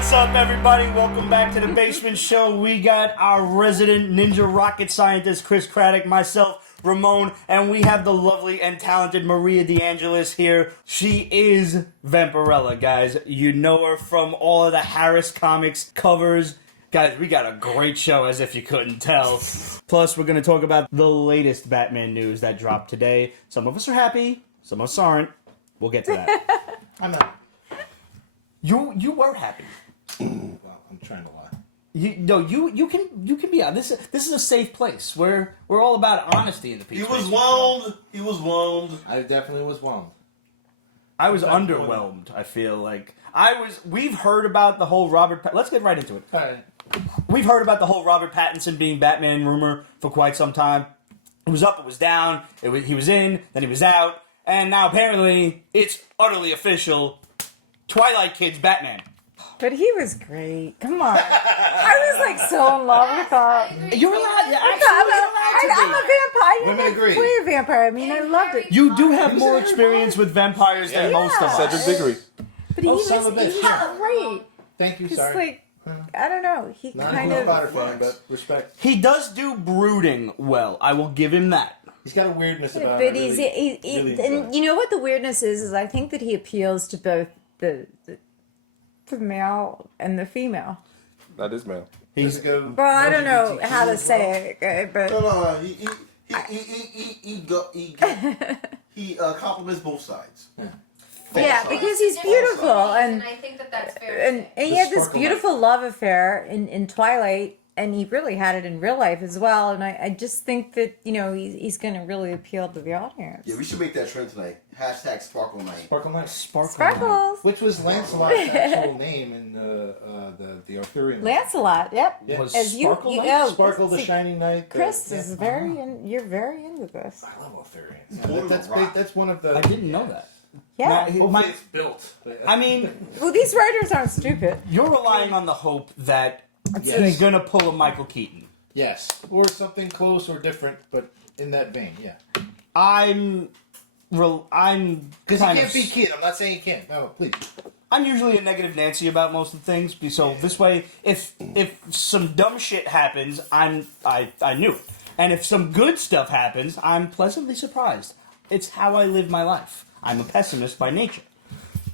What's up, everybody? Welcome back to the Basement Show. We got our resident ninja rocket scientist, Chris Craddock, myself, Ramon, and we have the lovely and talented Maria Di Angelis here. She is Vampirella, guys. You know her from all of the Harris Comics covers. Guys, we got a great show, as if you couldn't tell. Plus, we're going to talk about the latest Batman news that dropped today. Some of us are happy, some of us aren't. We'll get to that. I'm not. You were happy. Well, I'm trying to lie. You can be out. This is a safe place. We're all about honesty in the Peach. He was whelmed. He was whelmed. I definitely was whelmed. I was underwhelmed. I feel like We've heard about the whole Let's get right into it. All right. We've heard about the whole Robert Pattinson being Batman rumor for quite some time. It was up, it was down. He was in, then he was out, and now apparently it's utterly official. Twilight Kid's Batman. But he was great. Come on. I was like so in love with him. You're allowed. I'm a vampire. Women agree. Play a vampire. I mean, I loved it. You do have more experience with vampires than most of us. Cedric Diggory. But he was bitch. great. Thank you, He's sorry. like, I don't know. He Not kind a of. Potter fan, but respect. He does do brooding well. I will give him that. He's got a weirdness about But it. Really and you know what the weirdness is I think that he appeals to both the male and the female. That is male. He's Well, I don't know how to say it, but No. He compliments both sides. yeah, because he's beautiful And I think that that's fair. and he had this beautiful love affair in Twilight, and he really had it in real life as well. And I just think that he's going to really appeal to the audience. Yeah, we should make that trend tonight. Hashtag Sparkle Night. Sparkle Knight. Sparkles, Which was Lancelot's actual name in the Arthurian. Lancelot. Yep. Yeah. Was As Sparkle you Knight? know, Sparkle the see, Shining Knight. Chris is you're very into this. I love Arthurians. Born That's of rock. that's one of the. I didn't know that. Yeah. Now, Hopefully it's built. I mean, Well, these writers aren't stupid. you're relying on the hope that Yes. he's going to pull a Michael Keaton. Yes, or something close or different, but in that vein, yeah. I'm Because he kind can't of. be kid. I'm not saying he can't. No, please. I'm usually a negative Nancy about most of things, so this way, if some dumb shit happens, I knew it, and if some good stuff happens, I'm pleasantly surprised. It's how I live my life. I'm a pessimist by nature,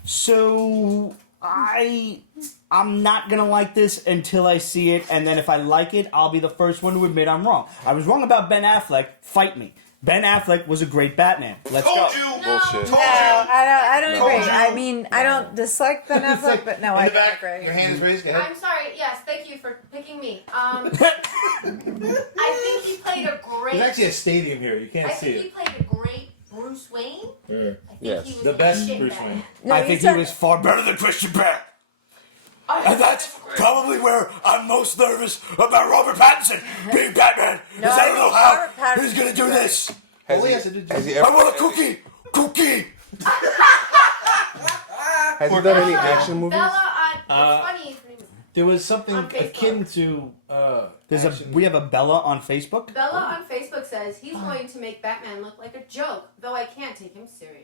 so I'm not gonna like this until I see it, and then if I like it, I'll be the first one to admit I'm wrong. I was wrong about Ben Affleck. Fight me. Ben Affleck was a great Batman. Let's Told go. you. Bullshit. No, I don't Told agree. you. I mean, I don't dislike Ben It's like, Affleck, but no, in I the don't back, agree. your hand is raised. Go ahead. I'm sorry. Yes, thank you for picking me. I think he played a great. There's actually a stadium here. You I can't see think he it. played a great Bruce Wayne. Yeah. I think Yes. he was The a best shit Bruce bag. Wayne. No, I you think he said- was far better than Christian Bale. And that's probably where I'm most nervous about Robert Pattinson being Batman. Because I don't know how Robert Pattinson he's going to do this. All he has to do is Has he I ever? want a cookie. Cookie. Has he done any action movies? Bella on. What's funny? There was something On Facebook. akin to. We have a Bella on Facebook. Bella on Facebook says he's going to make Batman look like a joke, though I can't take him serious.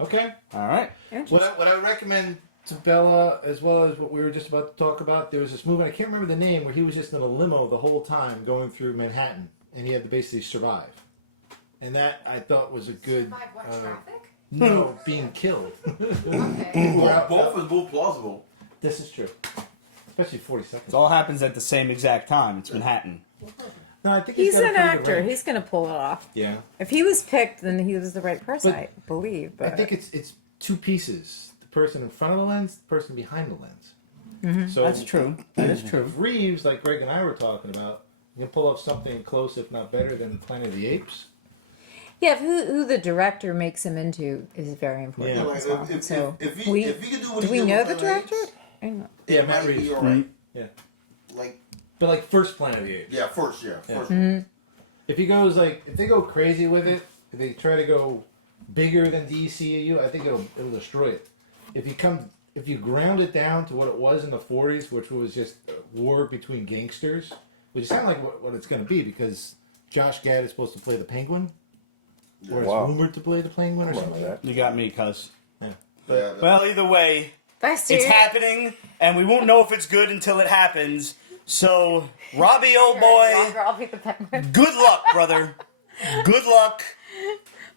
Okay. All right. What I recommend to Bella, as well as what we were just about to talk about, there was this movie, I can't remember the name, where he was just in a limo the whole time going through Manhattan, and he had to basically survive. And that, I thought, was a good... Survive what, traffic? No, being killed. Okay. Both is both plausible. This is true. Especially 40 seconds. It all happens at the same exact time. It's Manhattan. No, I think He's got a an pretty good actor. range. He's going to pull it off. Yeah. If he was picked, then he was the right person, But I believe. But I think it's two pieces. The person in front of the lens, the person behind the lens. So That's true. That is true. If Reeves, like Greg and I were talking about, you can pull off something close, if not better, than Planet of the Apes. yeah, who the director makes him into is very important Yeah. as well. So if he we, could do what do he we did know with the Planet of director? the Apes, I don't know. Yeah, it Matt might be Reeves. alright. Yeah. Like, But like first Planet of the Apes. yeah, first, yeah, first. If he goes if they go crazy with it, if they try to go bigger than DCU, I think it'll destroy it. If you ground it down to what it was in the 40s, which was just a war between gangsters, which is kind of like what it's going to be, because Josh Gad is supposed to play the Penguin, or is Wow. rumored to play the Penguin, or Something something like like that. You got me, cuz. that. Yeah, Well, either way, It's happening, and we won't know if it's good until it happens. So, Robbie, old boy, I'll be the penguin. good luck, brother. Good luck.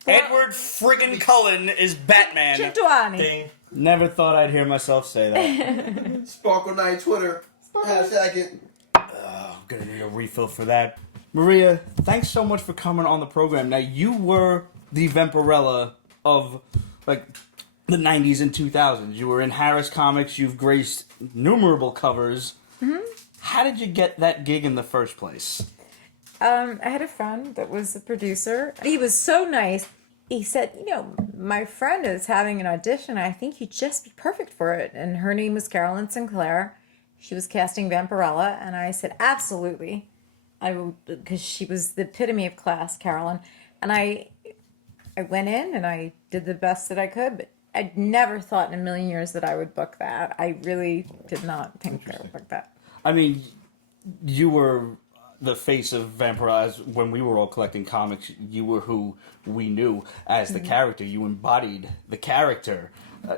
Edward friggin' Cullen is Batman. Chitwani. Never thought I'd hear myself say that. Sparkle Night Twitter. Hashtag it. I'm gonna need a refill for that. Maria, thanks so much for coming on the program. Now, you were the Vampirella of, like, the 90s and 2000s. You were in Harris Comics. You've graced innumerable covers. Mm-hmm. How did you get that gig in the first place? I had a friend that was a producer. He was so nice. He said, my friend is having an audition. I think you'd just be perfect for it. And her name was Carolyn Sinclair. She was casting Vampirella. And I said, absolutely. Because she was the epitome of class, Carolyn. And I went in and I did the best that I could. But I'd never thought in a million years that I would book that. I really did not think I would book that. I mean, you were the face of Vampirella. When we were all collecting comics, you were who we knew as the character. You embodied the character.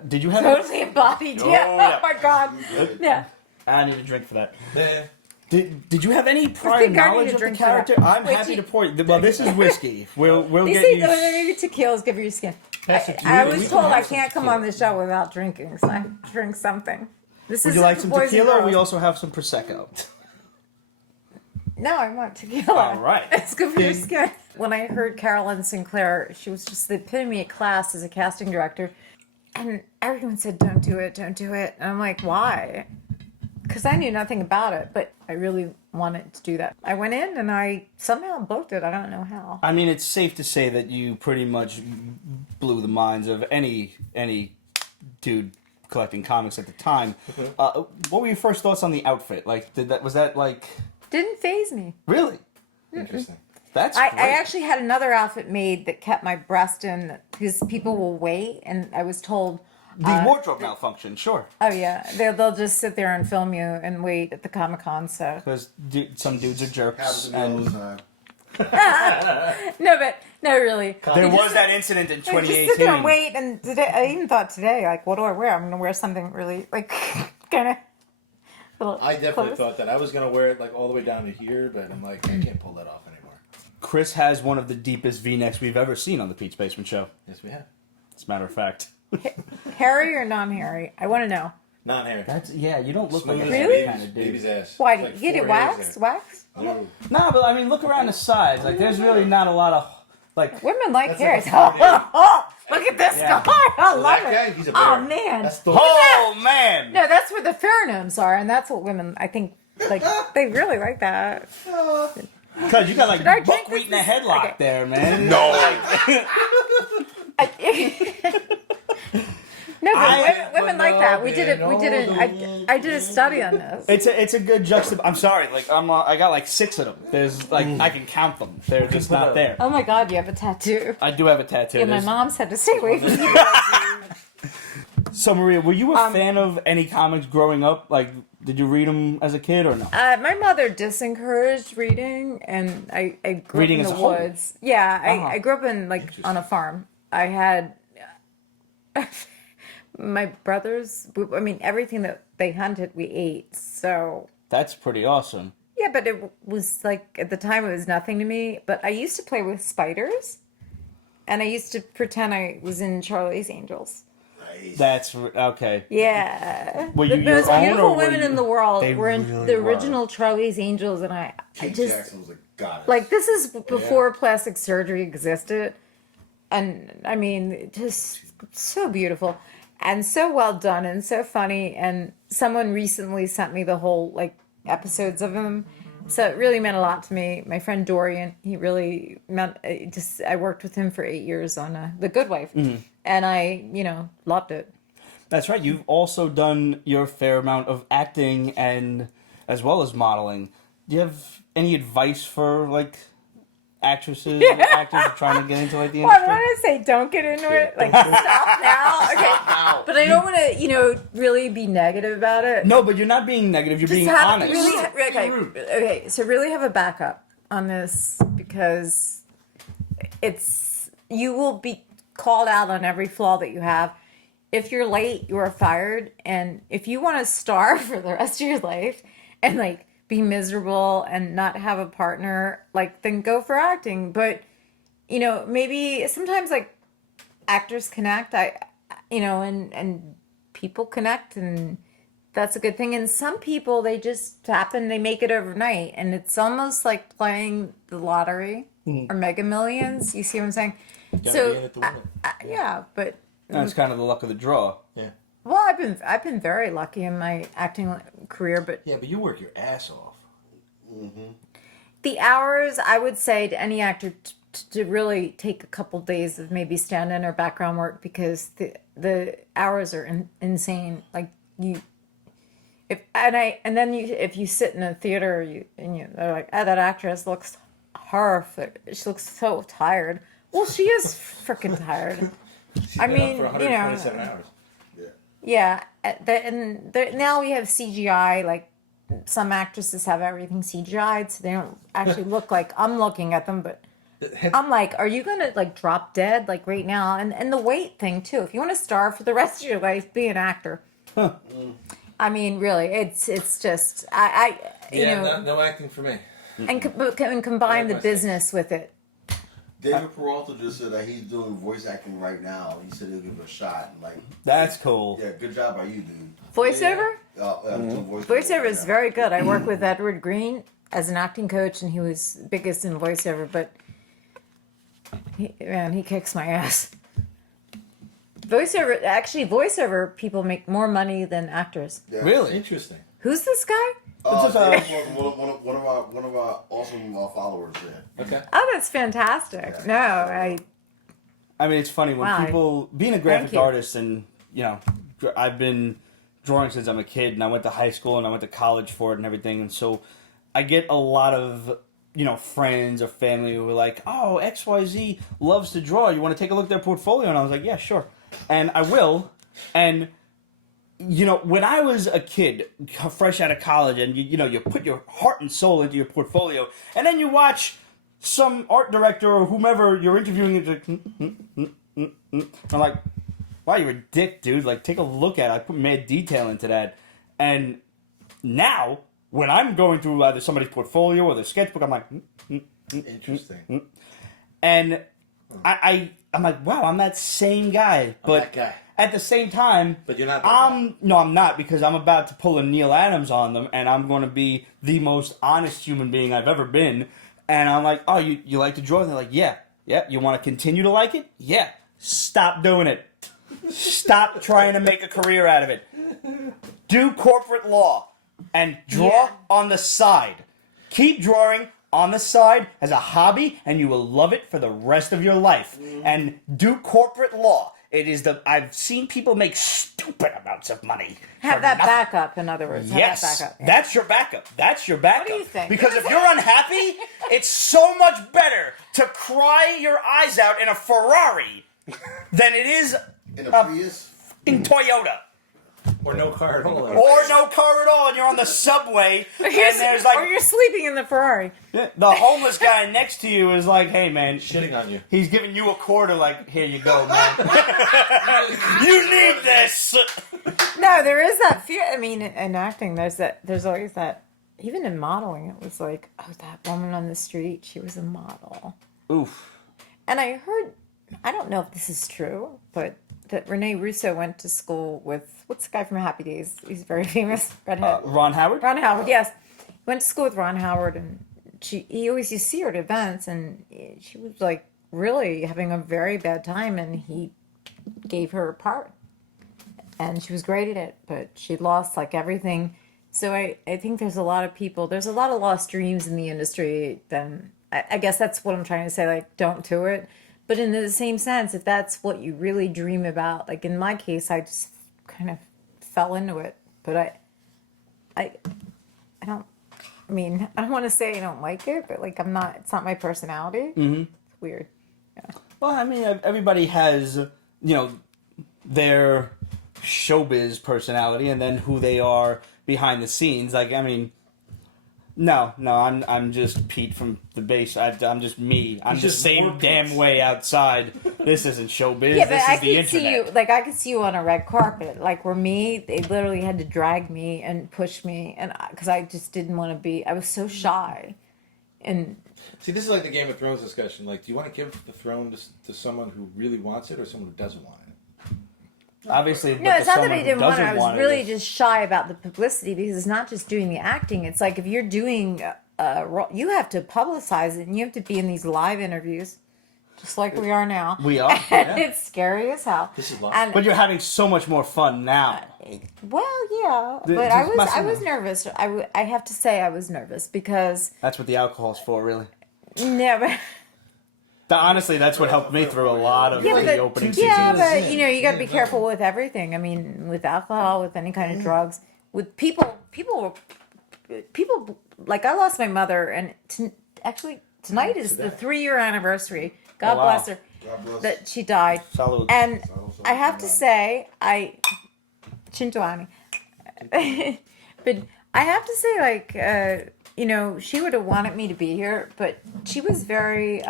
Did you have Totally embodied, Oh, yeah. yeah. Oh my God. Yeah. I need a drink for that. Yeah. Did you have any prior think I need knowledge a of the drink for that. character? I'm Wait, happy do to pour you. Well, this is whiskey. We'll You get see, you. maybe tequila's good for your skin. I was told I can't come on the show without drinking, so I drink something. This Would is you like some boys and tequila? Or girls. we also have some prosecco. No, I want tequila. All right. It's good for your skin. When I heard Carolyn Sinclair, she was just the epitome of class as a casting director. And everyone said, don't do it, don't do it. And I'm like, why? Because I knew nothing about it, but I really wanted to do that. I went in and I somehow booked it. I don't know how. I mean, it's safe to say that you pretty much blew the minds of any dude collecting comics at the time. What were your first thoughts on the outfit? Like, was that like Didn't faze me. really? Interesting. That's I great. actually had another outfit made that kept my breast in because people will wait, and I was told, the wardrobe malfunction, sure. oh yeah, they'll just sit there and film you and wait at the Comic-Con. So Because some dudes are jerks. Happens to me all the And time. no, really. there was that incident in I just sit there and 2018. wait, and today I even thought today, like, what do I wear? I'm gonna wear something really like kind of. I definitely thought that I was gonna wear it like all the way down to here, but I'm like, I can't pull that off anymore. Chris has one of the deepest V-necks we've ever seen on the Pete's Basement Show. Yes, we have. As a matter of fact. Hairy or non-hairy? I want to know. Non-hair. You don't look like Smooth a as a Really? kind of dude. baby's ass. Why It's did like you get it 4 hairs waxed? there. Waxed? No. Nah, but I mean, look around the sides. Like, there's really not a lot of like. Women like That's hair. like a 4 days. Look at this Yeah. guy. I love That it. guy, he's a bear. Oh man. That's the Oh man! No, that's where the pheromones are, and that's what women, I think, like, they really like that. Because you got like I drink buckwheat in a this? headlock Okay. there, man. No. No, but I- women like that. We did it. I did a study on this. It's a good I'm sorry, like I got like 6 of them. There's like I can count them. They're just not there. Oh my God, you have a tattoo. I do have a tattoo. Yeah, my There's- mom said to stay away from you. So Maria, were you a fan of any comics growing up? Like, did you read them as a kid or no? My mother disencouraged reading, and I grew Reading up as in a the whole? woods. Yeah, Uh-huh. I grew up in on a farm. I had my brothers. I mean, everything that they hunted, we ate. So That's pretty awesome. yeah, but it was like at the time it was nothing to me. But I used to play with spiders, and I used to pretend I was in Charlie's Angels. That's okay. Yeah, Were the you your most own, beautiful or were women you- in the world They were in really the were. original Charlie's Angels, and I Pete just Jackson was a goddess. like this is before plastic surgery existed, and I mean, just so beautiful and so well done and so funny. And someone recently sent me the whole like episodes of them. So it really meant a lot to me. My friend Dorian, he really meant. I worked with him for 8 years on The Good Wife, and I, loved it. That's right. You've also done your fair amount of acting and as well as modeling. Do you have any advice for like actresses or actors who are trying to get into like the Well, I industry? want to say don't get into it. Like stop now. Okay, but I don't want to, really be negative about it. No, but you're not being negative. You're Just being have honest. okay. So really have a backup on this because you will be called out on every flaw that you have. if you're late, you are fired. And if you want to starve for the rest of your life and like be miserable and not have a partner, like then go for acting. But you know, maybe sometimes like actors connect, and people connect, and that's a good thing. And some people, they just happen, they make it overnight, and it's almost like playing the lottery or Mega Millions. You see what I'm saying? Gotta be in it to win it. Yeah, but That's kind of the luck of the draw. Yeah. well, I've been very lucky in my acting career, but Yeah, but you work your ass off. the hours, I would say to any actor to really take a couple days of maybe stand-in or background work, because the hours are insane. Like you, if you sit in a theater, they're like, oh, that actress looks horrific. She looks so tired. Well, she is freaking tired. She's I been mean, up for you know, 127 hours. Yeah, now we have CGI. Like some actresses have everything CGI'd, so they don't actually look like I'm looking at them. But I'm like, are you gonna like drop dead like right now? And the weight thing too. If you want to starve for the rest of your life, be an actor. I mean, really, it's just you know, no acting for me. and combine the business with it. David Peralta just said that he's doing voice acting right now. He said he'll give it a shot. And like, That's cool. yeah, good job by you, dude. Voiceover. Doing Voiceover is right very good. I work with Edward Green as an acting coach, and he was biggest in voiceover. But he kicks my ass. Voiceover people make more money than actors. now. Yeah. Really? Interesting. Who's this guy? It's just, One of our awesome followers there. Okay. Oh, that's fantastic. Yeah. No, I mean, it's funny when Wow. people, being a graphic Thank you. artist, and I've been drawing since I'm a kid, and I went to high school and I went to college for it and everything, and so I get a lot of friends or family who are like, oh, XYZ loves to draw. You want to take a look at their portfolio? And I was like, yeah, sure, and I will. And when I was a kid, fresh out of college, and you put your heart and soul into your portfolio, and then you watch some art director or whomever you're interviewing, it's like, I'm like, wow, you're a dick, dude. Like, take a look at it. I put mad detail into that. And now, when I'm going through either somebody's portfolio or their sketchbook, I'm like, Interesting. and I'm like, wow, I'm that same guy. But that guy. at the same time, But you're not that guy. No, I'm not, because I'm about to pull a Neil Adams on them, and I'm going to be the most honest human being I've ever been. And I'm like, oh, you like to draw? And they're like, yeah. You want to continue to like it? Yeah. Stop doing it. Stop trying to make a career out of it. Do corporate law and draw on the side. Keep drawing on the side as a hobby, and you will love it for the rest of your life. And do corporate law. I've seen people make stupid amounts of money. have for that nothing. backup. In other words, Yes, have that backup. that's your backup. That's your backup. do you think? Because if you're unhappy, it's so much better to cry your eyes out in a Ferrari than it is In a Prius. in Toyota. Or no car at all. Or no car at all, and you're on the subway, and Or you're, there's or you're sleeping in the Ferrari. the homeless guy next to you is like, hey man, shitting on you. he's giving you a quarter, like, here you go, man. You need this. No, there is that fear. I mean, in acting, there's always that. Even in modeling, it was like, oh, that woman on the street, she was a model. Oof. And I heard, I don't know if this is true, but that Rene Russo went to school with, what's the guy from Happy Days? He's very famous, redhead. Ron Howard? Ron Howard, yes. He went to school with Ron Howard, and he always used to see her at events, and she was like really having a very bad time, and he gave her a part. And she was great at it, but she lost like everything. So I think there's a lot of lost dreams in the industry. Then I guess that's what I'm trying to say, like, don't do it. But in the same sense, if that's what you really dream about, like in my case, I just kind of fell into it. But I don't want to say I don't like it, but like it's not my personality. Mm-hmm. It's weird. Yeah. Well, I mean, everybody has, their showbiz personality and then who they are behind the scenes. Like, I mean, no, I'm just Pete from the base. I'm just me. I'm the just more same Pete. damn way outside This isn't showbiz. Yeah, but this I is the could see internet. you, like I could see you on a red carpet. Like where me, they literally had to drag me and push me, and because I just didn't want to be. I was so shy, and See, this is like the Game of Thrones discussion. Like, do you want to give the throne to someone who really wants it or someone who doesn't want it? Obviously, no, it's not that I didn't want it. I was really it. just shy about the publicity because it's not just doing the acting. It's like if you're doing a role, you have to publicize it, and you have to be in these live interviews, just like we are now. We are. Yeah. It's scary as hell. This is live. And But you're having so much more fun now. well, yeah, The- but just I was messing nervous. I have to say I was nervous because That's what the alcohol's for, really. never. Honestly, that's what helped me through a lot of Yeah, the but, opening yeah, seasons. but you got to be careful with everything. I mean, with alcohol, with any kind of drugs, with people. Like I lost my mother, and actually tonight is the 3-year anniversary. God Oh, wow. bless her. God bless. That she died, Salud. and I have to say, Chintuani. But I have to say, like, she would have wanted me to be here, but she was very.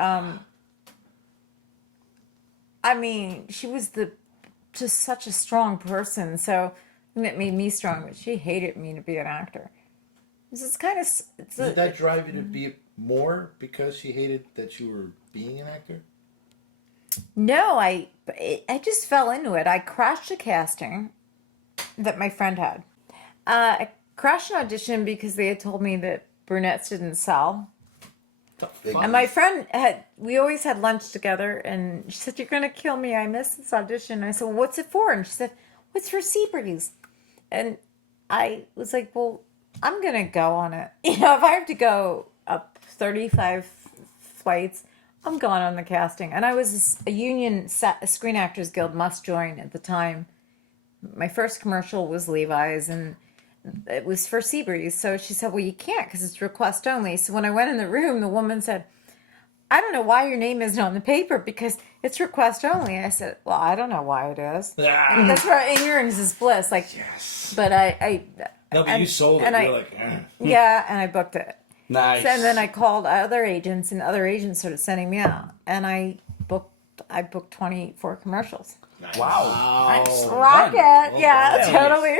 I mean, she was just such a strong person. So that made me strong, but she hated me to be an actor. It's kind of. Did that drive you to be more because she hated that you were being an actor? No, I just fell into it. I crashed a casting that my friend had. I crashed an audition because they had told me that brunettes didn't sell. And my friend we always had lunch together, and she said, "You're going to kill me. I missed this audition." I said, "Well, what's it for?" And she said, "Well, it's for Seabreeze." And I was like, "Well, I'm going to go on it. If I have to go up 35 flights, I'm gone on the casting." And I was a union Screen Actors Guild must join at the time. My first commercial was Levi's, and it was for Seabreeze. So she said, "Well, you can't because it's request only." So when I went in the room, the woman said, "I don't know why your name isn't on the paper because it's request only." I said, "Well, I don't know why it is." And that's where ignorance is bliss. Like, Yes. but I No, but and- you sold it. and You're I- like, eh. yeah, and I booked it. Nice. And then I called other agents, and other agents started sending me out, and I booked 24 commercials. Wow. Rocket, yeah, done. totally.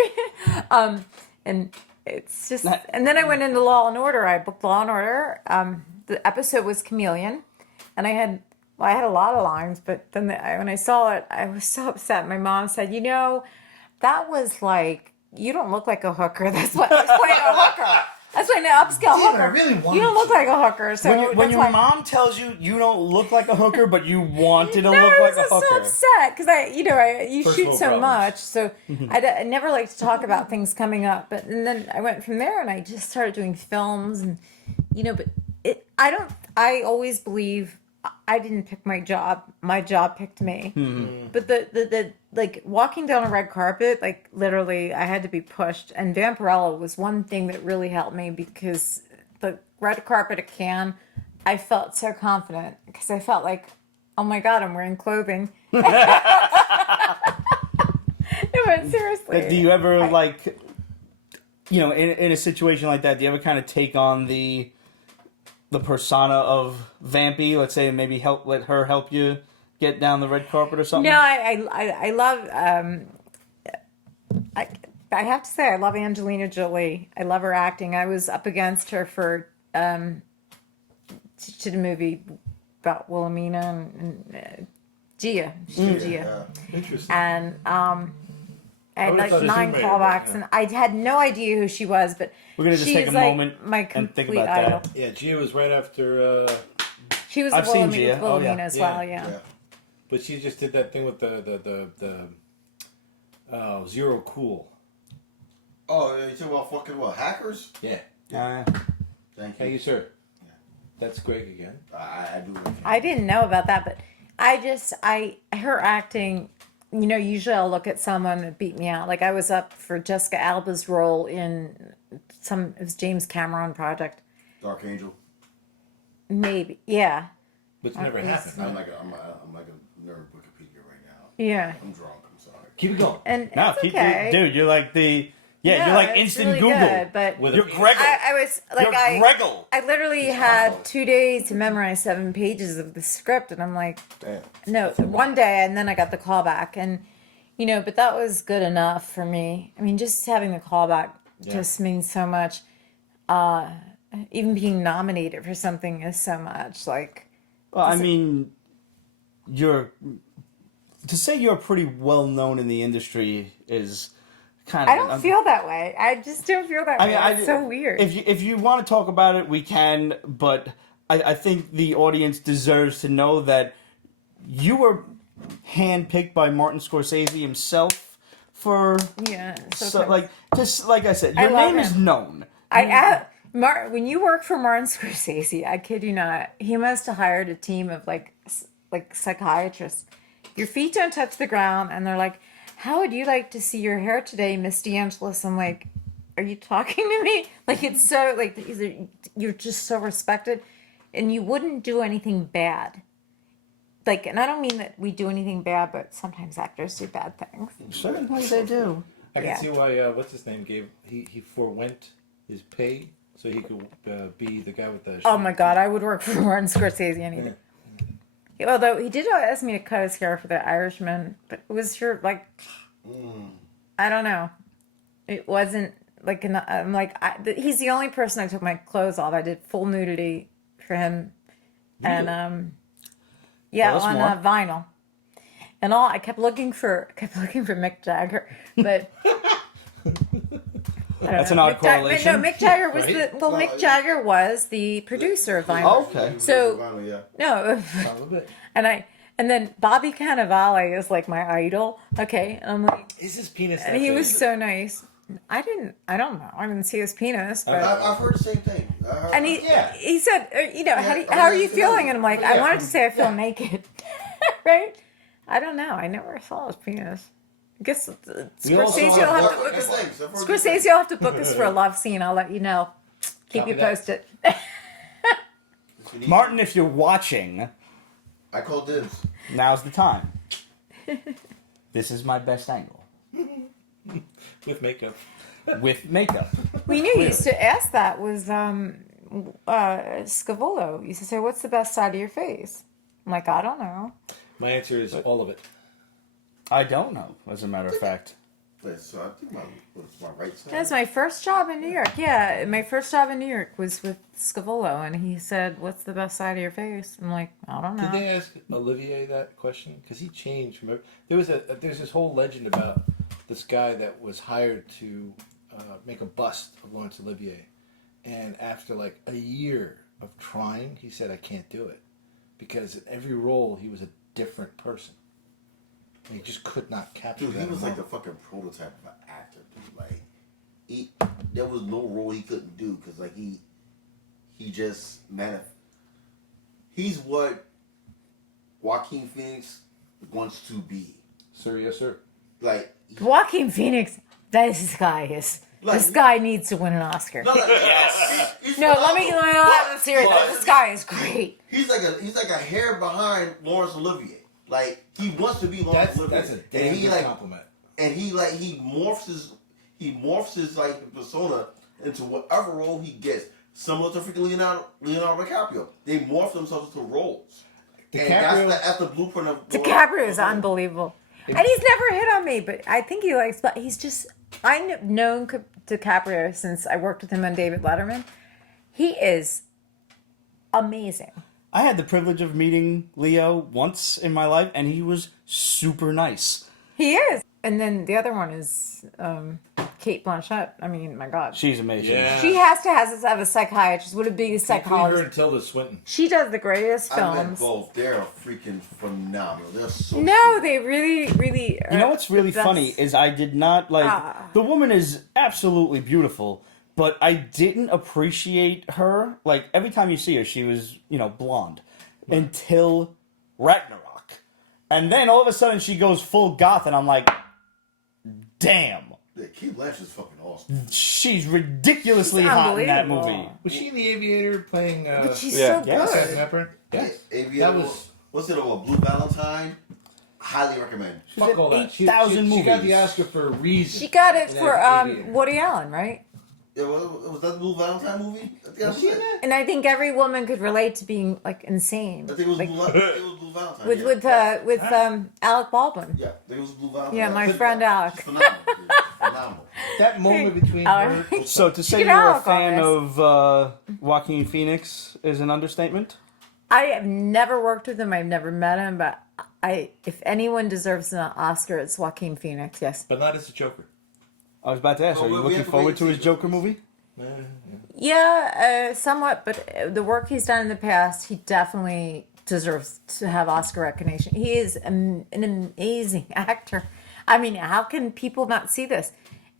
And it's just, and then I went into Law and Order. I booked Law and Order. The episode was Chameleon, and I had a lot of lines, but then when I saw it, I was so upset. My mom said, "That was like, you don't look like a hooker." That's why I was playing a hooker. That's why an upscale Yeah, but hooker. I really wanted You don't look to. like a hooker. So When that's your why. mom tells you you don't look like a hooker, but you wanted to No, look I like was a just so hooker. upset because you First shoot world so problems. much, so I never like to talk about things coming up. And then I went from there, and I just started doing films, and but I always believe I didn't pick my job. My job picked me. But the like walking down a red carpet, like literally, I had to be pushed. And Vampirella was one thing that really helped me because the red carpet at Cannes, I felt so confident because I felt like, oh my God, I'm wearing clothing. No, but seriously. Do you ever in a situation like that, do you ever kind of take on the persona of Vampy? Let's say maybe let her help you get down the red carpet or something. No, I love. I have to say I love Angelina Jolie. I love her acting. I was up against her for she did a movie about Wilhelmina and Gia. She did Gia. Yeah. Interesting. And I had would've like thought a 9 Zoom callbacks, yeah. and I had no idea who she was. But We're gonna just she's take a like moment my and think complete about that. idol. Yeah, Gia was right after, She was I've seen Wilhelmina, Gia. Oh, yeah. Wilhelmina as well. Yeah. Yeah. but she just did that thing with the Zero Cool. Oh, you talking about fucking hackers? Yeah. Thank Hey, you. you sir. That's Greg again. I do. I didn't know about that, but her acting, usually I'll look at someone that beat me out. Like I was up for Jessica Alba's role in it was James Cameron project. Dark Angel. Maybe. Yeah. But it never yes. happened. I'm Right? like a nerd Wikipedia right now. Yeah. I'm drunk. I'm sorry. Keep it going. And No, it's okay. dude, you're like Yeah, No, you're like it's instant really Google. good, but With You're a Gregor. I was like, You're Gregor. I literally had 2 days to memorize 7 pages of the script, and I'm like, Damn. no, one day, and then I got the callback, and but that was good enough for me. I mean, just having the callback just means so much. Even being nominated for something is so much. Like, Well, I mean, to say you're pretty well known in the industry is kind of. I don't feel that way. I just don't feel that way. It's so weird. If you want to talk about it, we can. But I think the audience deserves to know that you were handpicked by Martin Scorsese himself for. Yeah. So, like I said, your love name is him. known. When you work for Martin Scorsese, I kid you not, he must have hired a team of like psychiatrists. Your feet don't touch the ground, and they're like, "How would you like to see your hair today, Miss Di Angelis?" I'm like, "Are you talking to me?" Like, it's so like you're just so respected, and you wouldn't do anything bad. Like, and I don't mean that we do anything bad, but sometimes actors do bad things. Certainly they do. I can Yeah. see why. What's his name? He forewent his pay so he could be the guy with the. Oh my God, I would work for Martin Scorsese anything. Although he did ask me to cut his hair for the Irishman, but it was like, I don't know. It wasn't like, I'm like, he's the only person I took my clothes off. I did full nudity for him. And, Tell us on more. vinyl. And I kept looking for Mick Jagger, but That's an odd correlation. No, Mick Jagger was Right? Mick Jagger was the producer of vinyl. Okay. So- yeah. No, All of it. and then Bobby Cannavale is like my idol. Okay, and I'm like, Is his penis? and he was so nice. I don't know. I didn't see his penis, but I've heard the same thing. and Yeah. he said, Yeah, how are you it's feeling? good. And I'm like, I Yeah. wanted to say I feel naked, right? I don't know. I never saw his penis. I guess We also Scorsese will have have to book us. Scorsese will have to book us for a love scene. I'll let you know. Keep Copy you that. posted. Martin, if you're watching, I call dibs. now's the time. This is my best angle. with makeup. With makeup. We knew you used to ask that was Scavolo. Used to say, "What's the best side of your face?" I'm like, I don't know. My answer is all of it. I don't know, as a matter of fact. Wait, so I think my right side. That was my first job in New York. Yeah, my first job in New York was with Scavolo, and he said, "What's the best side of your face?" I'm like, I don't know. Did they ask Olivier that question? Because he changed. Remember, there's this whole legend about this guy that was hired to make a bust of Laurence Olivier, and after like a year of trying, he said, "I can't do it," because in every role he was a different person. And he just could not capture Dude, that. he was like the moment. fucking prototype of an actor, dude. Like, there was no role he couldn't do because, like, he just he's what Joaquin Phoenix wants to be. Sir, yes, sir. Like, Joaquin Phoenix. This guy needs to win an Oscar. no, like, yes. No, let me serious. This guy is great. He's like a hair behind Laurence Olivier. Like, he wants to be Laurence Olivier. That's a damn and he good compliment. And he morphs his like persona into whatever role he gets. Similar to freaking Leonardo DiCaprio. They morph themselves into roles. And that's the blueprint of DiCaprio is unbelievable. And he's never hit on me, but I think he likes, but he's just, I've known DiCaprio since I worked with him on David Letterman. He is amazing. I had the privilege of meeting Leo once in my life, and he was super nice. He is. And then the other one is Kate Blanchette. I mean, my God. She's amazing. Yeah. She has to have a psychiatrist. Would it be a Between her psychologist? and Tilda Swinton. She does the greatest I met films. both. They're freaking phenomenal. They're so No, sweet. they really, really. You know what's really funny is I did not like the woman is absolutely beautiful, but I didn't appreciate her. Like every time you see her, she was blonde until Ragnarok, and then all of a sudden she goes full goth, and I'm like, damn, Yeah, Kate Blanchett is fucking awesome. she's ridiculously She's hot in that unbelievable. movie. Was she in The Aviator playing? But she's Yeah. so Yes. good. Pepper? Yes. Aviator, That was. what's it about? Blue Valentine? Highly recommend. Fuck all that. 8,000 She got the movies. Oscar for a reason. She got it And for that's 88. Woody Allen, right? Yeah, was that the Blue Valentine movie? I think that was it. And I think every woman could relate to being like insane. I think it was, Like, Blue, I think it was Blue Valentine. with yeah. Alec Baldwin. Yeah, I think it was Blue Valentine. Yeah, my She's friend Alec. phenomenal. Dude. Phenomenal. That moment between Alec. her. So to say Get you're a out, fan Gomez. of Joaquin Phoenix is an understatement. I have never worked with him. I've never met him, but if anyone deserves an Oscar, it's Joaquin Phoenix. Yes. But not as a Joker. I was about to ask, Well, are you we looking have to forward wait to and his see. Joker movie? Yeah, somewhat, but the work he's done in the past, he definitely deserves to have Oscar recognition. He is an amazing actor. I mean, how can people not see this?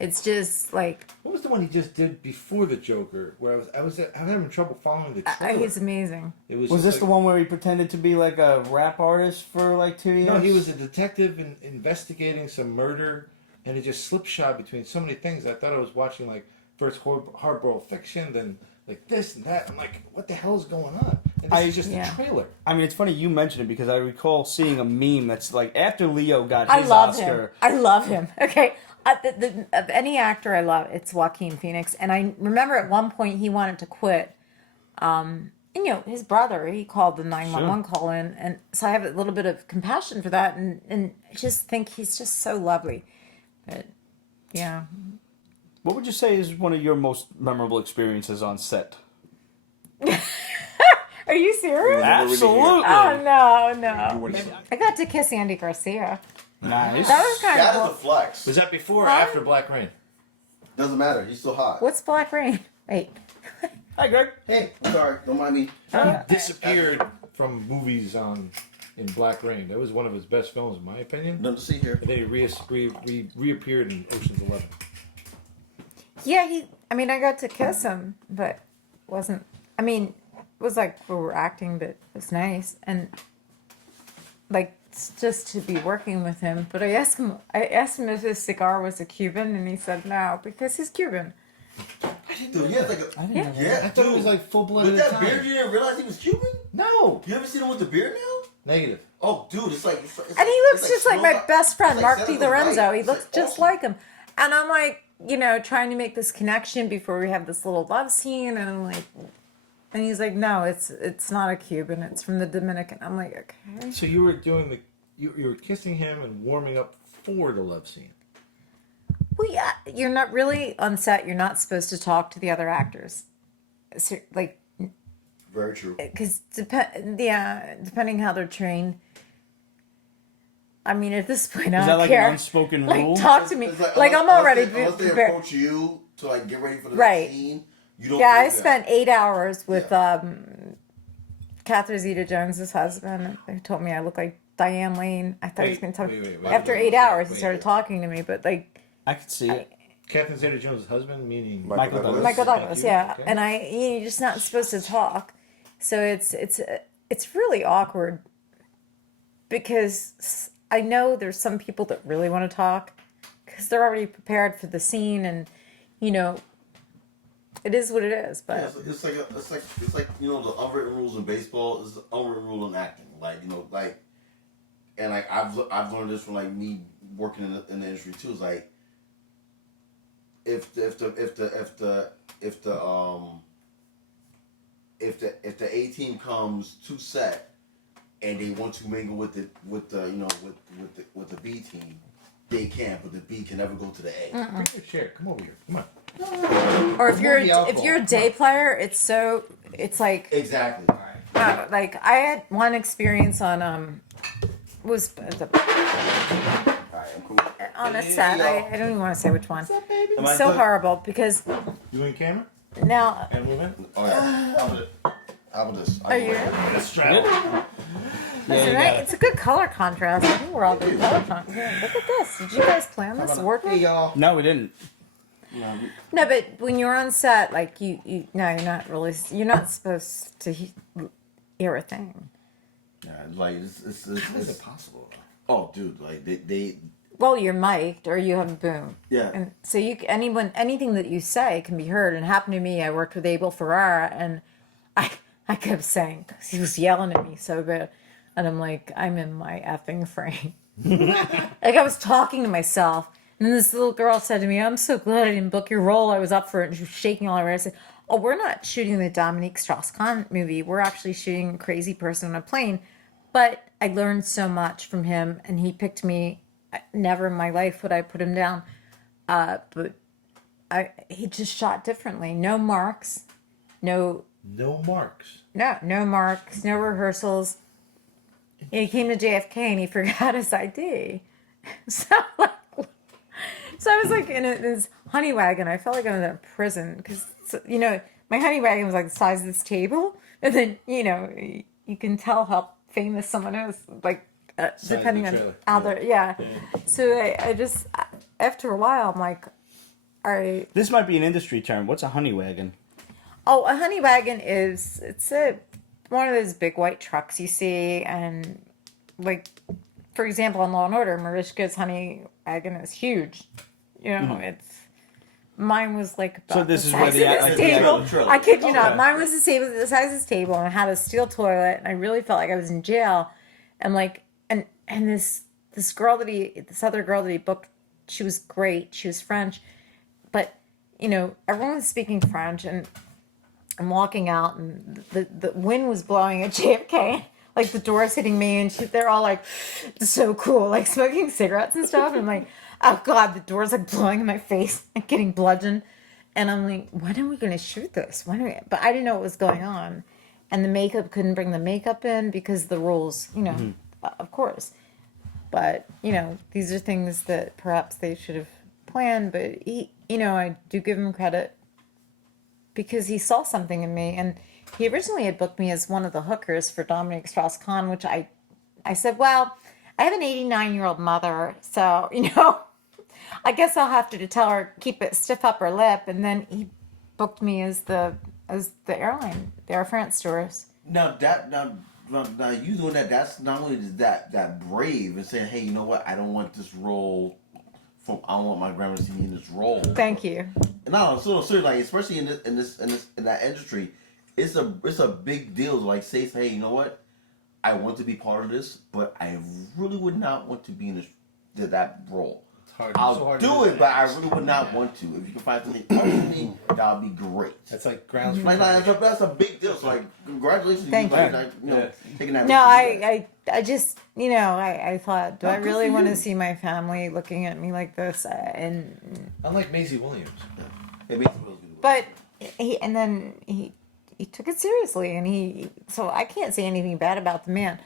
It's just like What was the one he just did before the Joker? Where I was having trouble following the trailer. he's amazing. It Was just this like- the one where he pretended to be like a rap artist for like 2 years? No, he was a detective investigating some murder, and it just slipshod between so many things. I thought I was watching like first hardboiled fiction, then like this and that. I'm like, what the hell is going on? And this is just Yeah. a trailer. I mean, it's funny you mentioned it because I recall seeing a meme that's like after Leo got I his love Oscar. him. I love him. Okay. Of any actor I love, it's Joaquin Phoenix. And I remember at one point he wanted to quit. And, his brother, he called the 911 call in. And so I have a little bit of compassion for that. And I just think he's just so lovely. But, yeah. What would you say is one of your most memorable experiences on set? Are you serious? Absolutely. Oh, no. You wouldn't- I got to kiss Andy Garcia. Nice. That was kind That of is a cool. flex. Was that before or Huh? after Black Rain? Doesn't matter. He's still hot. What's Black Rain? Wait. Hi, Greg. Hey, sorry. Don't mind me. He disappeared from movies in Black Rain. That was one of his best films, in my opinion. Nothing to see here. And then he reappeared in Ocean's 11. Yeah, I got to kiss him, but wasn't, it was like we were acting, but it was nice. And like, just to be working with him. But I asked him if his cigar was a Cuban, and he said no, because he's Cuban. Dude, he has like a. Yeah, I thought it was dude. like full-blooded With that Italian. beard, you didn't realize he was Cuban? No! You haven't seen him with the beard now? Negative. Oh, dude, it's like. And he looks just like my best friend, Mark DiLorenzo. He looks just like him. And I'm like, trying to make this connection before we have this little love scene, and I'm like, and he's like, no, it's not a Cuban, it's from the Dominican. I'm like, okay. So you were doing you were kissing him and warming up for the love scene. Well, yeah, you're not really on set. You're not supposed to talk to the other actors, so, like, Very true. because depending how they're trained. I mean, at this point, I Is don't that like care. an unspoken Like, rule? talk to me. It's Like, I'm already unless they prepared. approach you to like get ready for the Right. scene. You don't. Yeah, I do that. spent 8 hours with Catherine Zeta-Jones's husband. They told me I look like Diane Lane. I thought he was going to talk. wait, After 8 hours, he started talking to me, but like I could see it. Catherine Zeta-Jones' husband, meaning Michael Douglas. Michael Thank Douglas, you. yeah. Okay. And you're just not supposed to talk, so it's really awkward because I know there's some people that really want to talk because they're already prepared for the scene, and it is what it is. But Yeah, it's like the unwritten rules in baseball is the unwritten rule in acting. And I've learned this from like me working in the industry too. It's like if the A team comes to set and they want to mingle with the B team, they can, but the B can never go to the A. Bring your chair. Come over here. Come on. or if you're the alcohol. if you're a day player, it's like Exactly. like I had one experience on was Alright, I'm cool. on a set. I don't even want to say which one. Am It I was so good? horrible because You in camera? now And woman? Oh yeah. How about this? are you? Let's travel. Listen, it's a good color contrast. I think we're all good color contrast. Yeah, look at this. Did you guys plan this? Work? Hey y'all. No, we didn't. No, but when you're on set, like no, you're not supposed to hear a thing. Yeah, like How is it possible? oh, dude, like they Well, you're mic'd or you have a boom. Yeah. And so anything that you say can be heard. And it happened to me. I worked with Abel Ferrara, and I kept saying, 'cause he was yelling at me so bad, and I'm like, I'm in my effing frame. Like I was talking to myself. And then this little girl said to me, I'm so glad I didn't book your role. I was up for it. And she was shaking all over. I said, oh, we're not shooting the Dominique Strauss-Kahn movie. We're actually shooting Crazy Person on a Plane. But I learned so much from him. And he picked me. Never in my life would I put him down. But he just shot differently. No marks. No marks. No marks. No rehearsals. He came to JFK and he forgot his ID. So I was like in this honey wagon. I felt like I was in prison because, my honey wagon was like the size of this table. And then, you can tell how famous someone is, like, depending on how they're, yeah. So I just, after a while, I'm like, all right. This might be an industry term. What's a honey wagon? Oh, a honey wagon it's one of those big white trucks you see. And, like, for example, in Law and Order, Mariska's honey wagon is huge. Mine was like about So this the is where size the of this table. trailer. I kid you not. Mine was the size of this table and it had a steel toilet, and I really felt like I was in jail. And like, and this other girl that he booked, she was great. She was French, but everyone was speaking French, and I'm walking out, and the wind was blowing at JFK. Like the doors hitting me, and they're all like, so cool, like smoking cigarettes and stuff. And I'm like, oh God, the door's like blowing in my face, like getting bludgeoned. And I'm like, when are we going to shoot this? But I didn't know what was going on. And the makeup couldn't bring the makeup in because of the rules, of course. But, these are things that perhaps they should have planned. But he, I do give him credit because he saw something in me. And he originally had booked me as one of the hookers for Dominique Strauss-Kahn, which I said, well, I have an 89-year-old mother, so, I guess I'll have to tell her, keep it stiff upper lip. And then he booked me as the airline, the Air France stewardess. Now you doing that, that's not only is that brave and saying, hey, you know what, I don't want this role I don't want my grandma to see me in this role. Thank you. No, so seriously, like, especially in that industry, it's a big deal to like say, hey, you know what, I want to be part of this, but I really would not want to be in that role. I'll do it, but I really would not want to. If you can find something else for me, that would be great. That's like grounds for that's a big deal. So, like, congratulations. Thank you. Taking that. No, I just, I thought, do I really want to see my family looking at me like this? And unlike Maisie Williams. but he took it seriously, and so I can't say anything bad about the man.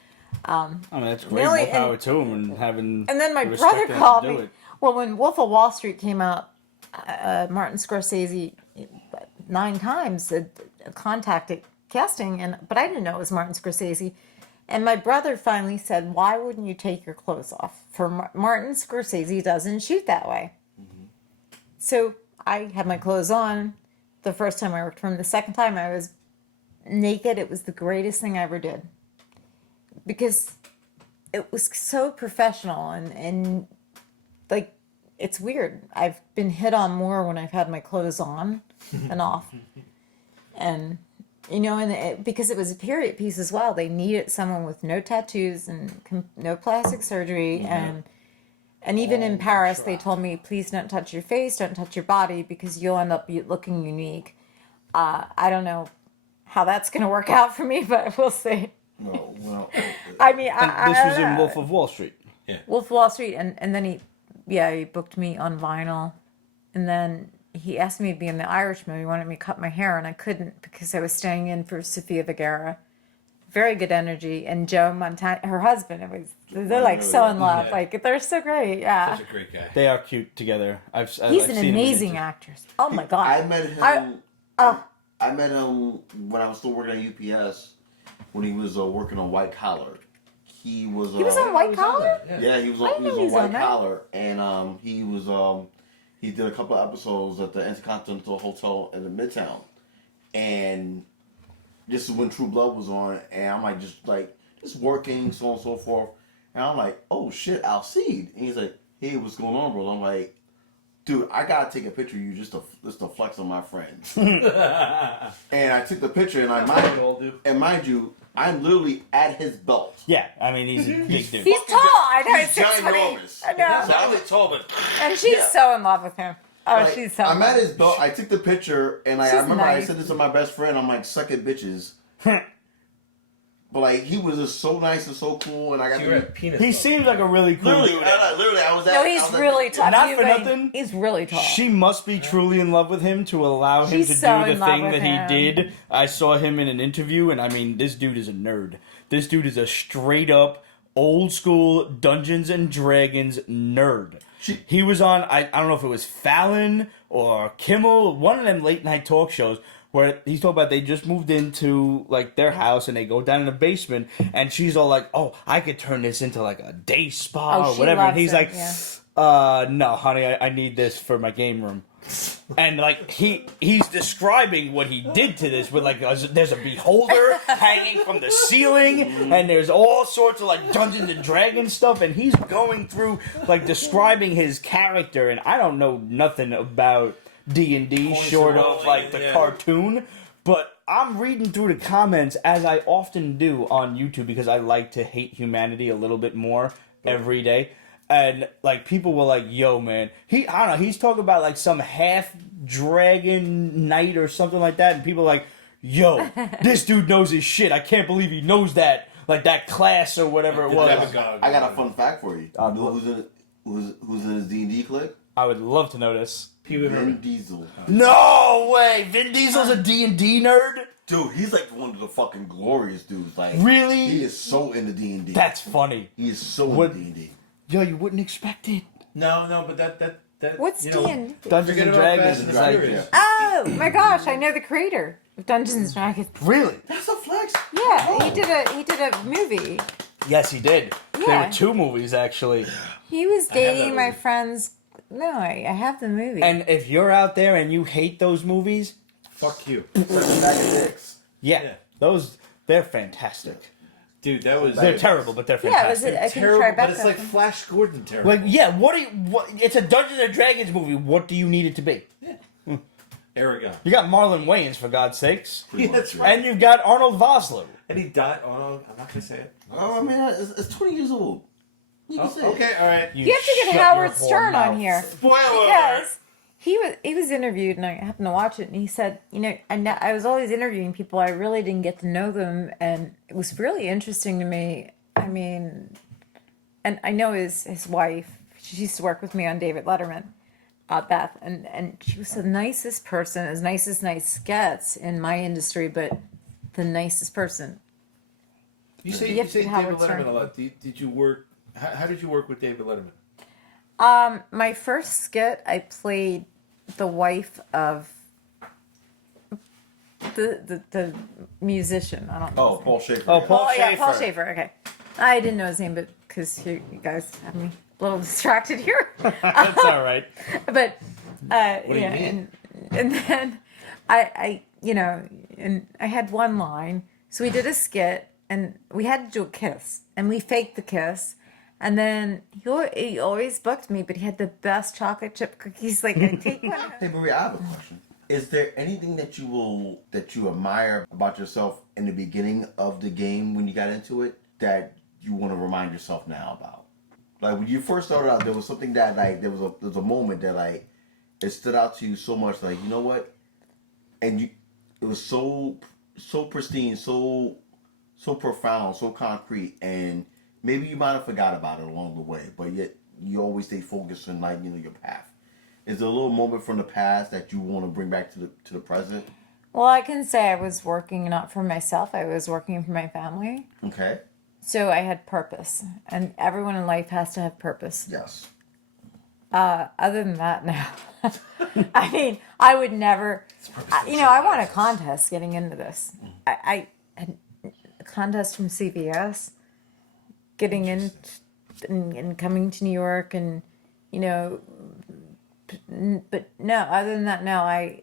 I mean, that's great. More power to him and having. And then my the brother respect to called do me. it. Well, when Wolf of Wall Street came out, Martin Scorsese 9 times had contacted casting, but I didn't know it was Martin Scorsese. And my brother finally said, "Why wouldn't you take your clothes off?" For Martin Scorsese doesn't shoot that way. Mm-hmm. So I had my clothes on. The first time I worked for him. The second time I was naked. It was the greatest thing I ever did. Because it was so professional and like, it's weird. I've been hit on more when I've had my clothes on than off. And, because it was a period piece as well. They needed someone with no tattoos and no plastic surgery. Mm-hmm. And even in Paris, they told me, please don't touch your face, don't touch your body, because you'll end up looking unique. I don't know how that's going to work out for me, but we'll see. No, well. I mean, this was in Wolf of Wall Street. Yeah. Wolf of Wall Street, and then he booked me on vinyl, and then he asked me to be in the Irishman. He wanted me to cut my hair, and I couldn't because I was staying in for Sofia Vergara. Very good energy, and Joe Montana, her husband. They're like so in love. Yeah. Like they're so great. Yeah, such a great guy. They are cute together. He's an amazing actor. Oh my god! I met him. I met him when I was still working at UPS. When he was working on White Collar, he was on White Collar. Yeah, he was on White Collar, and he did a couple of episodes at the Intercontinental Hotel in the Midtown, and this is when True Blood was on, and I'm like just working, so on and so forth, and I'm like, oh shit, Alcide, and he's like, hey, what's going on, bro? I'm like, dude, I gotta take a picture of you just to flex on my friends. And I took the picture, and mind you, I'm literally at his belt. Yeah, I mean, he's a big dude. He's tall. I know. He's He's 6 foot 8. ginormous. I know. So I'm like tall, but And she's so in love with him. Oh, like, she's so. I'm in love. at his belt. I took the picture, and I She's remember I nice. said this to my best friend. I'm like, suck it, bitches. But like, he was just so nice and so cool, and I got You to were meet. at penis. He bump. seems like a really cool Literally, dude. I was at. No, I he's was at- really tall. Not You for think- nothing. He's really tall. She must be truly in love with him to allow him She's to so do in the love thing with that him. he did. I saw him in an interview, and I mean, this dude is a nerd. This dude is a straight up old school Dungeons and Dragons nerd. He was on, I don't know if it was Fallon or Kimmel, one of them late night talk shows, where he's talking about they just moved into like their house and they go down in the basement, and she's all like, "Oh, I could turn this into like a day spa Oh, or she whatever." And loves he's it, like, yeah. No, honey, I need this for my game room." And like he's describing what he did to this with like there's a beholder hanging from the ceiling, and there's all sorts of like Dungeons and Dragons stuff, and he's going through like describing his character, and I don't know nothing about D&D short of like the cartoon, but I'm reading through the comments as I often do on YouTube because I like to hate humanity a little bit more every day. And like people were like, "Yo, man, I don't know." He's talking about like some half dragon knight or something like that, and people are like, "Yo, this dude knows his shit. I can't believe he knows that, like that class or whatever it was." I got a fun fact for you. You know who's in his D&D clique? I would love to know this. Vin Diesel. No way, Vin Diesel's a D&D nerd. Dude, he's like one of the fucking glorious dudes. Like, Really? he is so into D&D. That's funny. He is so What- into D&D. Yo, you wouldn't expect it. No, but that. What's you know, D&D? Dungeons forget and about Dragons Fast is and like, Furious. Oh my gosh! I know the creator of Dungeons and Dragons. really? That's a flex. Yeah, he did a movie. Yes, he did. There Yeah. were 2 movies actually. He was dating that my movie. friend's. No, I have the movie. And if you're out there and you hate those movies, Fuck you, Such a bag of dicks. Yeah. they're fantastic. dude. That was They're terrible, but they're yeah, it was. fantastic. I think terrible, Tribeca. but it's like Flash Gordon terrible. Like, yeah, what? It's a Dungeons and Dragons movie. What do you need it to be? Aragon. You got Marlon Wayans, for God's sakes. Yeah, that's right. And you've got Arnold Vosloo. And he died. Oh no, I'm not gonna say it. Oh, I mean, it's 20 years old. You can say it. Okay, all right. You have to shut get your Howard whore Stern mouth. on here Spoiler because he was interviewed and I happened to watch it and he said, I was always interviewing people. I really didn't get to know them and it was really interesting to me. I mean, and I know his wife. She used to work with me on David Letterman. Beth, and she was the nicest person, as nice gets in my industry, but the nicest person. You say You you have say to David Howard Stern. Letterman a lot. Did you work? How did you work with David Letterman? My first skit, I played the wife of the musician. I don't know. Oh, Paul Schaefer. Oh, Paul Yeah, Schaefer. Paul Schaefer. Okay, I didn't know his name, but because you guys have me a little distracted here. That's all right. But do you yeah, mean? and then I and I had one line. So we did a skit and we had to do a kiss and we faked the kiss. And then he always booked me, but he had the best chocolate chip cookies. Like, I take one. Hey, Maria, I have a question. Is there anything that you admire about yourself in the beginning of the game when you got into it that you want to remind yourself now about? Like when you first started out, there was something that like there was a moment that like it stood out to you so much. Like, you know what? And it was so pristine, so profound, so concrete, and maybe you might have forgot about it along the way, but yet you always stay focused on like your path. Is there a little moment from the past that you want to bring back to the present? Well, I can say I was working not for myself. I was working for my family. Okay. So I had purpose. And everyone in life has to have purpose. Yes. Other than that, no. I mean, I would never. I won a contest getting into this. I had a contest from CBS, getting in and coming to New York, and but no. Other than that, no.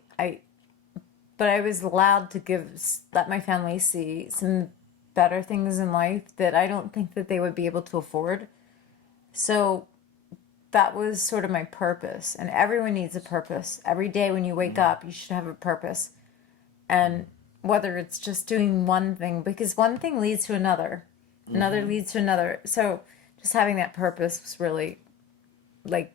But I was allowed to let my family see some better things in life that I don't think that they would be able to afford. So that was sort of my purpose. And everyone needs a purpose. Every day when you wake up, you should have a purpose. And whether it's just doing one thing, because one thing leads to another, another leads to another. So just having that purpose was really, like,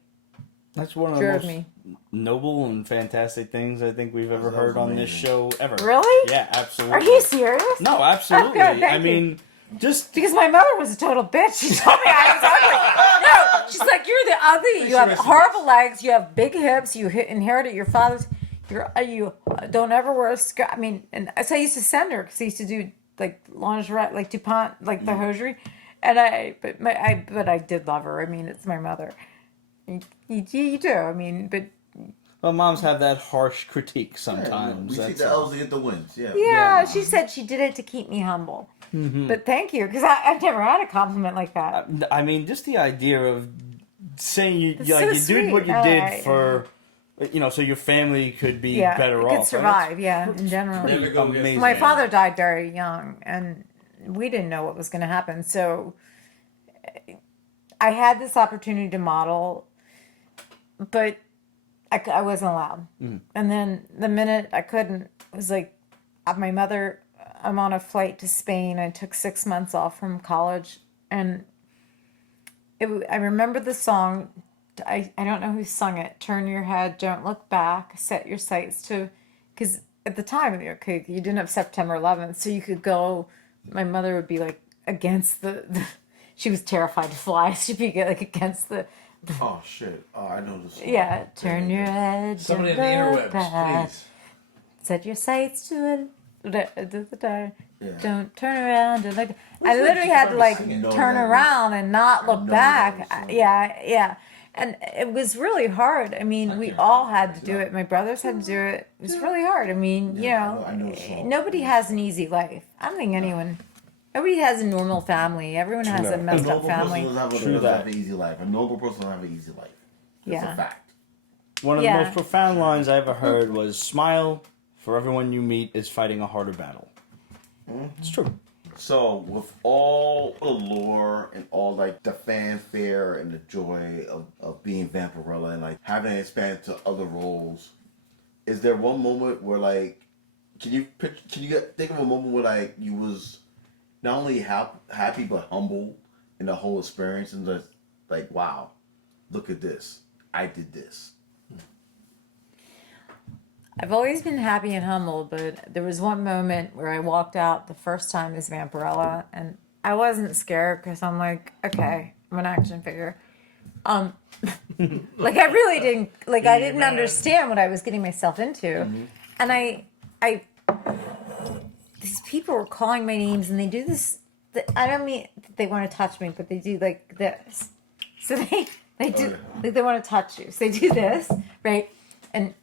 That's one of the drove most me. noble and fantastic things I think we've ever That heard was on this amazing. show ever. Really? Yeah, absolutely. Are you serious? No, absolutely. Oh, good, thank I you. mean, just Because my mother was a total bitch. She told me I was ugly. No, she's like, you're the ugly. You have horrible legs. You have big hips. You inherited your father's. You don't ever wear a skirt. I mean, and so I used to send her because I used to do like lingerie, like DuPont, like the hosiery. And but I did love her. I mean, it's my mother. You do. I mean, but well, moms have that harsh critique Yeah, sometimes. we take That's the all. L's to get the wins. Yeah. yeah, she said she did it to keep me humble. But thank you, because I've never had a compliment like that. I mean, just the idea of saying you That's like so you did sweet. what you All did right. for, so your family could be Yeah, better it off. could survive. Yeah, in general. Never go against Amazing. My the father died very young, and we didn't know what was going to happen. So I had this opportunity to model, but I wasn't allowed. And then the minute I couldn't, it was like my mother. I'm on a flight to Spain. I took 6 months off from college, and I remember the song. I don't know who sung it. Turn your head, don't look back. Set your sights to, because at the time, okay, you didn't have September 11th, so you could go. My mother would be like against the she was terrified to fly. She'd be like against the. Oh shit! Oh, I know this. Yeah, turn your head. Somebody in don't the look interwebs, back. please. Set your sights to it. Yeah. Don't turn around. And like, I literally had to like singing? turn No, that around and not look know back. that was Yeah. And it was really hard. I mean, we all had to do it. My brothers had to do it. It was really hard. I mean, I know the song. nobody has an easy life. I don't think anyone. Nobody has a normal family. Everyone has a No. messed A up noble family. person doesn't True have that. an easy life. A noble person doesn't have an easy life. That's Yeah. a fact. One of the Yeah. most profound lines I ever heard was, "Smile, for everyone you meet is fighting a harder battle." It's true. So, with all the lore and all like the fanfare and the joy of being Vampirella and like having it expand to other roles, is there one moment where like, can you think of a moment where like you was not only happy but humble in the whole experience and just like, wow, look at this, I did this. I've always been happy and humble, but there was one moment where I walked out the first time as Vampirella, and I wasn't scared because I'm like, okay, I'm an action figure. Like I really didn't, like I didn't understand what I was getting myself into, and I, these people were calling my names, and they do this. I don't mean they want to touch me, but they do like this. So they do like they want to touch you. So they do this, right? And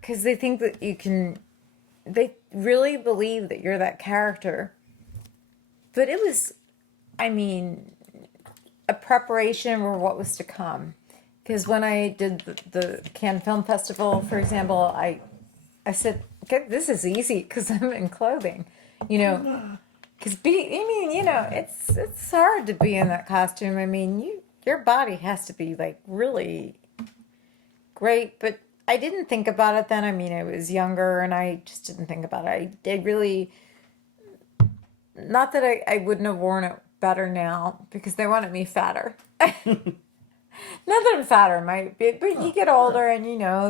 because they think that you can, they really believe that you're that character. But it was, I mean, a preparation for what was to come. Because when I did the Cannes Film Festival, for example, I said, okay, this is easy because I'm in clothing, Because it's hard to be in that costume. I mean, your body has to be like really great, but I didn't think about it then. I mean, I was younger and I just didn't think about it. I really, not that I wouldn't have worn it better now because they wanted me fatter. Not that I'm fatter, might be, but you get older and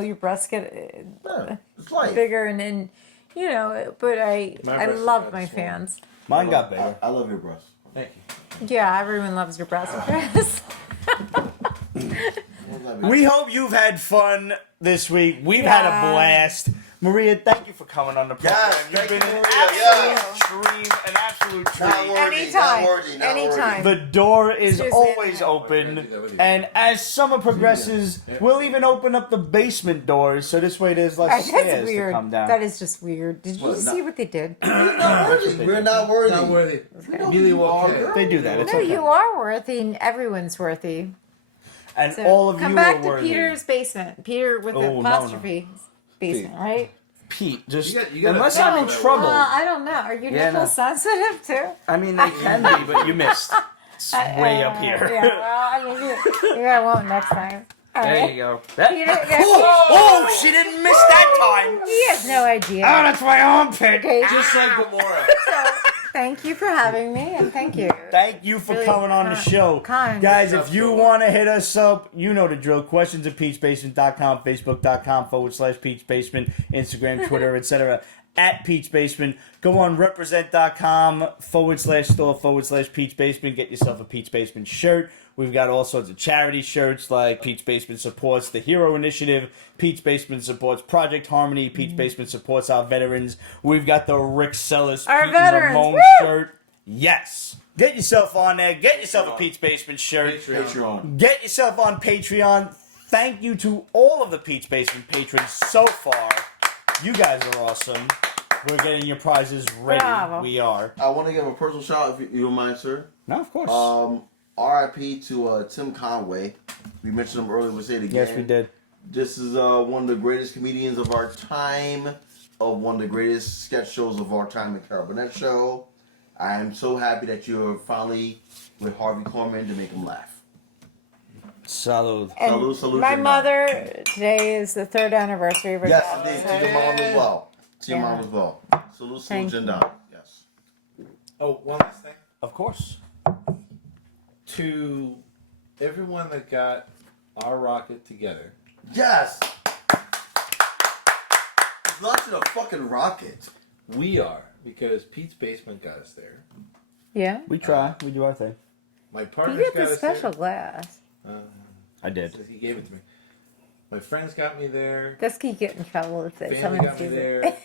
your breasts get It's life. bigger and but I breasts love got my swollen. fans. Mine got bigger. I love your breasts. Thank you. Yeah, everyone loves your breasts. We hope you've had fun this week. We've had a Yeah. blast. Maria, thank you for coming on the program. Yes, You've thank been you, an Maria. absolute dream, an absolute Not treat. worthy, Anytime. not worthy, not Anytime. The door is Seriously. always open, and as summer progresses, we'll even open up the basement doors, so this way there's less That's stairs to weird. come down. That is just weird. Did you What, see what they did? We're not worthy. We're not worthy. Not worthy. know Nearly who you walked are. in. They do that. It's No, okay. you are worthy, and everyone's worthy. And So all of come you back are to worthy. Peter's basement. Peter with Oh, the no, apostrophe basement, right? Pete, just You got unless a I'm in problem. trouble. I don't know. Are your Yeah, nipples sensitive too? I mean, they can be, but you missed. It's way up here. Yeah, well, I mean, maybe I won't next time. All There right. you go. You don't- Oh, she didn't miss that time. He has no idea. Oh, that's my armpit. Okay, Just like Gamora. so thank you for having me, and thank you. Thank you for Really coming on the show. kind. Guys, if you want to hit us up, you know the drill. Questions at peachbasement.com, facebook.com/peachbasement, Instagram, Twitter, etc. At Peach Basement. Go on represent.com/store/Peach Basement. Get yourself a Peach Basement shirt. We've got all sorts of charity shirts like Peach Basement supports the Hero Initiative, Peach Basement supports Project Harmony, Peach Basement supports our veterans. We've got the Rick Sellis Our Pete veterans, Ramone woo! shirt. Yes. Get yourself on there. Get yourself a Peach Basement shirt. Patreon. Get yourself on Patreon. Thank you to all of the Peach Basement patrons so far. You guys are awesome. We're getting your prizes ready. Bravo. We are. I want to give a personal shout out if you don't mind, sir. No, of course. R.I.P. to Tim Conway. We mentioned him earlier. We'll say it again. Yes, we did. This is one of the greatest comedians of our time, of one of the greatest sketch shows of our time, the Carol Burnett Show. I am so happy that you're finally with Harvey Korman to make him laugh. Salud. And Salute, my Jim. mother, today is the 3rd anniversary of her Yes, death. indeed. To your mom as well. To your Yeah. mom as well. Salute, Thank Jen you. Don. Yes. Oh, one last thing. Of course. To everyone that got our rocket together, Yes. He's launching a fucking rocket. we are, because Pete's Basement got us there. Yeah. We try. We do our thing. My You partners get got the us special there. glass. I did. He gave it to me. My friends got me there. That's can get in trouble if Family someone got me sees there. it.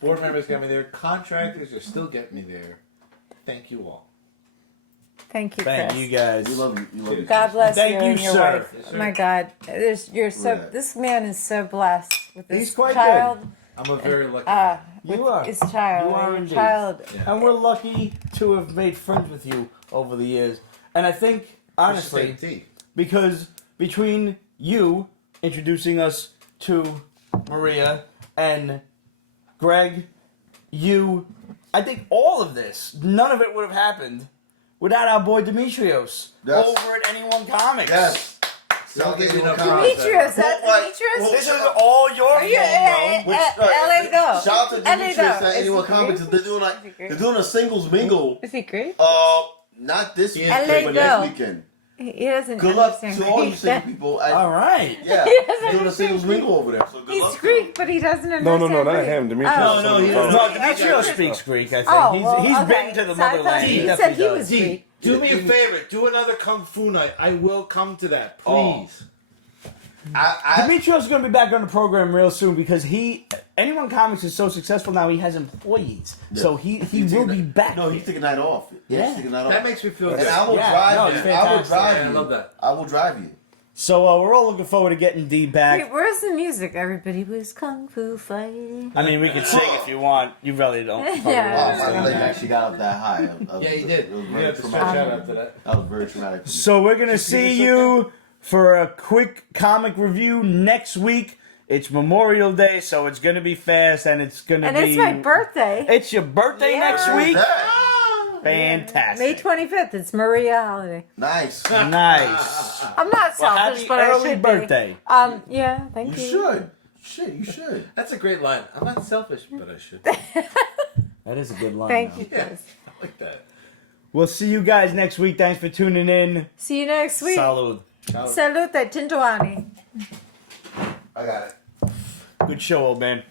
Board members got me there. Contractors are still getting me there. Thank you all. Thank you, Thank Chris. you guys. We love you. You love you. God bless Thank you you, and your sir. wife. Yes, Oh sir. my God, you're so. Look at that. This man is so blessed with this He's quite child. I'm a very lucky man. You with are. his child. You are your indeed. child. And we're lucky to have made friends with you over the years. And I think, honestly, Tea. because between you introducing us to Maria and Greg, I think all of this, none of it would have happened without our boy Demetrios Yes. over at Anyone Comics. Yes. Don't get you no Demetrius, that's Well, Demetrius. This is all your Are you fault, bro. Which, LA though? Shout out to LA Demetrius though. at Is Anyone he Comics. great? They're doing a singles mingle. Is he great? Not this LA weekend, but though. next weekend. He doesn't Good luck understand to all you Greek. single people. All right. Yeah, He doesn't doing a understand singles Greek. mingle over there. So good He's luck to Greek, but he doesn't understand No, not Greek. him. Demetrius. Oh. No, Demetrios speaks Greek, I think. Oh, he's well, he's okay. been to the So I thought motherland. he definitely said he does. was D, Greek. do me a favor. Do another Kung Fu night. I will come to that. Oh. Please. Demetrios is going to be back on the program real soon because Anyone Comics is so successful now. He has employees, so he will be back. No, he's taking a night off. Yeah. He's taking a night off. That makes me feel And good. I will Yeah, drive no, you. it's I will fantastic. drive Yeah, you. I love that. I will drive you. So we're all looking forward to getting D back. Wait, where's the music? Everybody was kung fu fighting. I mean, we can sing if you want. You really don't. Yeah. Wow, my leg actually got up that high. Yeah, you did. It was You very have to traumatic. shout out to that. That was very traumatic. for me. So we're gonna see you for a quick comic review next week. It's Memorial Day, so it's gonna be fast, and it's gonna And be. it's my birthday. It's your birthday Yeah. next week. That. Fantastic. May 25th. It's Maria holiday. Nice. Nice. I'm not Well, selfish, happy but I early should birthday. be. Yeah, thank You you. should. Shit, you should. That's a great line. I'm not selfish, but I should. That is a good line. Thank though. you, Yeah, Chris. I like that. We'll see you guys next week. Thanks for tuning in. See you next week. Salud. Salute, Tintuani. I got it. Good show, old man.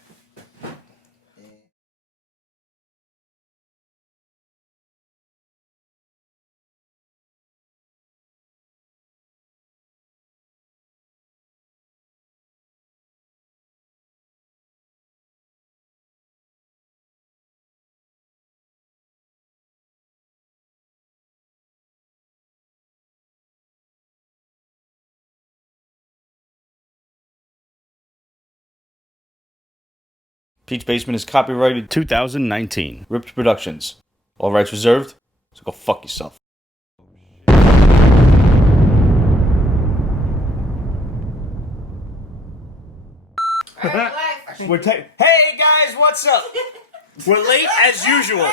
Peach Basement is copyrighted 2019. Ripped Productions. All rights reserved. So go fuck yourself. Hey guys, what's up? We're late as usual.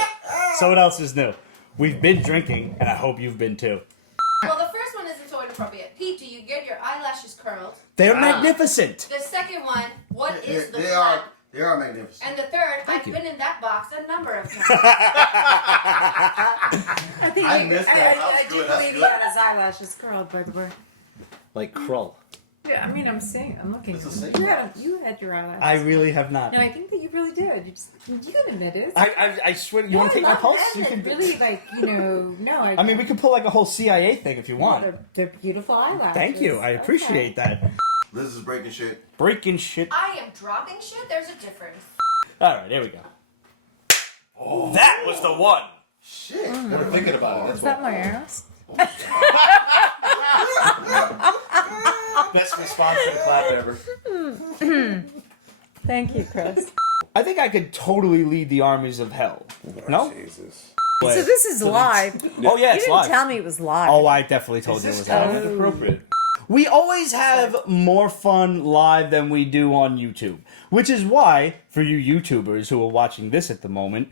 So what else is new? We've been drinking, and I hope you've been too. Well, the first one isn't so appropriate. Pete, do you get your eyelashes curled? They're magnificent. The second one, what is the They plan? they are magnificent. And the third, Thank I've you. been in that box a number of times. I think I missed that. That was I do good. That's believe he good. had his eyelashes curled, but we're. Like Krull. Yeah, I mean, I'm looking. It's the same You had your eyelashes. I really have not. No, I think that you really did. You can admit it. I swear. You want to take my pulse? You can. Really, like, no. I mean, we could pull like a whole CIA thing if you want. They're beautiful eyelashes. Thank you. I appreciate that. Liz is breaking shit. Breaking shit. I am dropping shit. There's a difference. All right, here we go. That was the one. Shit. We're thinking about it. Is that my ass? Best response to the clap ever. Thank you, Chris. I think I could totally lead the armies of hell. No? Jesus. So this is live. Oh yeah, You it's didn't live. tell me it was live. Oh, I definitely told you it was live. Inappropriate. We always have more fun live than we do on YouTube, which is why, for you YouTubers who are watching this at the moment,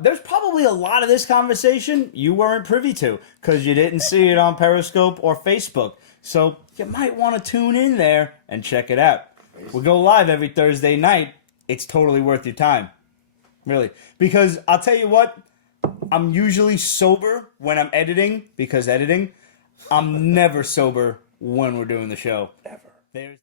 there's probably a lot of this conversation you weren't privy to because you didn't see it on Periscope or Facebook. So you might want to tune in there and check it out. We go live every Thursday night. It's totally worth your time. Really. Because I'll tell you what, I'm usually sober when I'm editing, because editing. I'm never sober when we're doing the show. Ever. There's